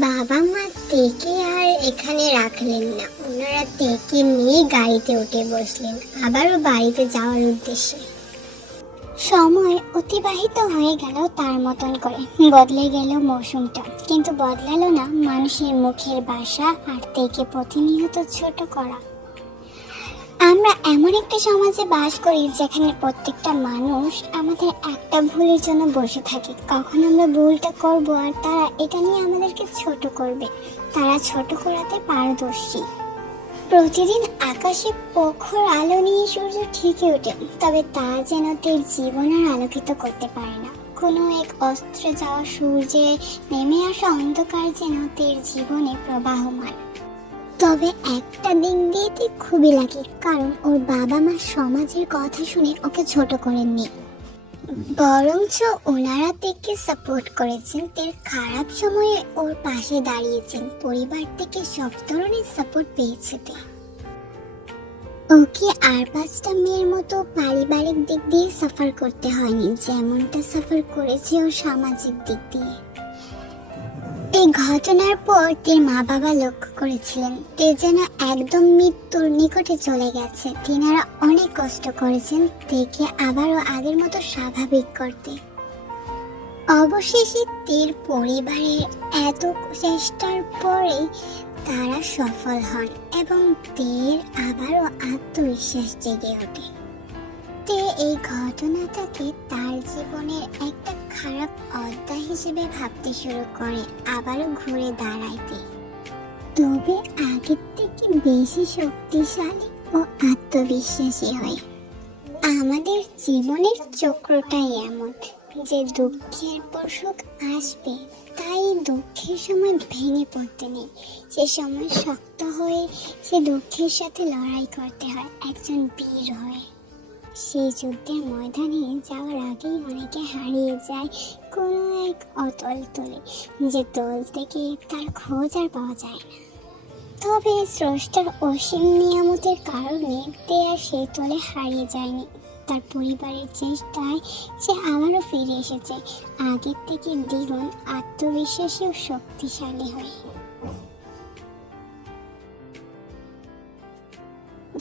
বাবা মা তেকে আর এখানে রাখলেন না, ওনারা তেকে নিয়ে গাড়িতে উঠে বসলেন আবারও বাড়িতে যাওয়ার উদ্দেশ্যে। সময় অতিবাহিত হয়ে গেল তার মতন করে, বদলে গেল মৌসুমটা, কিন্তু বদলালো না মানুষের মুখের ভাষা আর তেকে প্রতিনিয়ত ছোট করা। আমরা এমন একটা সমাজে বাস করি যেখানে প্রত্যেকটা মানুষ আমাদের একটা ভুলের জন্য বসে থাকে। কখন আমরা ভুলটা করব আর তারা এটা নিয়ে আমাদেরকে ছোট করবে, তারা ছোট করাতে পারদর্শী। প্রতিদিন আকাশে প্রখর আলো নিয়ে সূর্য ঠিকই ওঠে, তবে তা যেন তার জীবন আর আলোকিত করতে পারে না। কোনো এক অস্ত্রে যাওয়া সূর্যে নেমে আসা অন্ধকার যেন তার জীবনে প্রবাহমান। তবে একটা দিক দিয়ে খুবই লাগে, কারণ ওর বাবা মা সমাজের কথা শুনে ওকে ছোট করেননি, বরঞ্চ ওনারা থেকে সাপোর্ট করেছেন। তার খারাপ সময়ে ওর পাশে দাঁড়িয়েছেন, পরিবার থেকে সব ধরনের সাপোর্ট পেয়েছে। ওকে আর 5টা মেয়ের মতো পারিবারিক দিক দিয়ে সাফার করতে হয়নি, যেমনটা সাফার করেছে ও সামাজিক দিক দিয়ে। এই ঘটনার পর তার মা বাবা লক্ষ্য করেছিলেন তে যেন একদম মৃত্যুর নিকটে চলে গেছে। তিনারা অনেক কষ্ট করেছেন তেকে আবারও আগের মতো স্বাভাবিক করতে। অবশেষে তের পরিবারের এত চেষ্টার পরে তারা সফল হন এবং তের আবারও আত্মবিশ্বাস জেগে ওঠে। তে এই ঘটনাটাকে তার জীবনের একটা খারাপ অধ্যায় হিসেবে ভাবতে শুরু করে, আবারও ঘুরে দাঁড়াইতে। তবে আগের থেকে বেশি শক্তিশালী ও আত্মবিশ্বাসী হয়। আমাদের জীবনের চক্রটাই এমন যে দুঃখের পর সুখ আসবে, তাই দুঃখের সময় ভেঙে পড়তে নেই, সে সময় শক্ত হয়ে সে দুঃখের সাথে লড়াই করতে হয় একজন বীর হয়ে। সেই যুদ্ধের ময়দানে যাওয়ার আগেই অনেকে হারিয়ে যায় কোনো এক অতল তলে, যে দল থেকে তার খোঁজ আর পাওয়া যায় না। তবে স্রষ্টার অসীম নিয়ামতের কারণে তে আর সেই তলে হারিয়ে যায়নি। তার পরিবারের চেষ্টায় সে আবারও ফিরে এসেছে, আগের থেকে দ্বিগুণ আত্মবিশ্বাসী ও শক্তিশালী হয়ে।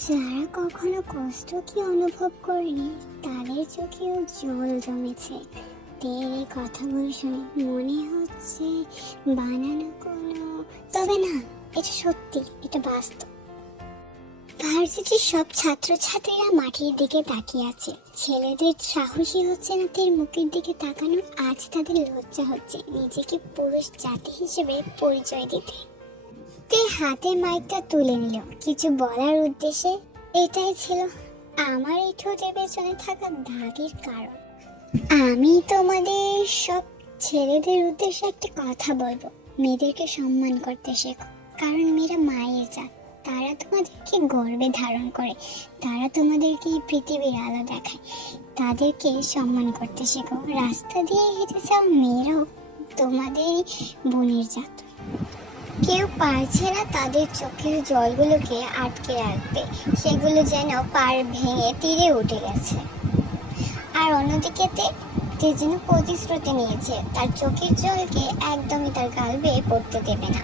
যারা কখনো কষ্ট কি অনুভব করেনি তাদের চোখেও জল জমেছে। তের এই কথাগুলো শুনে মনে হচ্ছে বানানো কোনো, তবে না, এটা সত্যি, এটা বাস্তব। ভার্সিটির সব ছাত্রছাত্রীরা মাটির দিকে তাকিয়ে আছে। ছেলেদের সাহসী হচ্ছে না তের মুখের দিকে তাকানো, আজ তাদের লজ্জা হচ্ছে নিজেকে পুরুষ জাতি হিসেবে পরিচয় দিতে। তে হাতে মাইকটা তুলে নিল কিছু বলার উদ্দেশ্যে। এটাই ছিল আমার এই ঠোঁটের পেছনে থাকা দাগের কারণ। আমি তোমাদের সব ছেলেদের উদ্দেশ্যে একটা কথা বলবো, মেয়েদেরকে সম্মান করতে শেখো, কারণ মেয়েরা মায়ের জাত। তারা তোমাদেরকে গর্বে ধারণ করে, তারা তোমাদেরকে পৃথিবীর আলো দেখায়। তাদেরকে সম্মান করতে শেখো। রাস্তা দিয়ে হেঁটে যাও মেয়েরাও তোমাদেরই বোনের জাত। কেউ পারছে না তাদের চোখের জলগুলোকে আটকে রাখতে, সেগুলো যেন পার ভেঙে তীরে উঠে গেছে। আর অন্যদিকে তে যেন প্রতিশ্রুতি নিয়েছে তার চোখের জলকে একদমই তার গাল বেয়ে পড়তে দেবে না।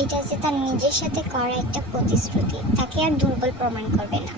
এটা যে তার নিজের সাথে করা একটা প্রতিশ্রুতি, তাকে আর দুর্বল প্রমাণ করবে না।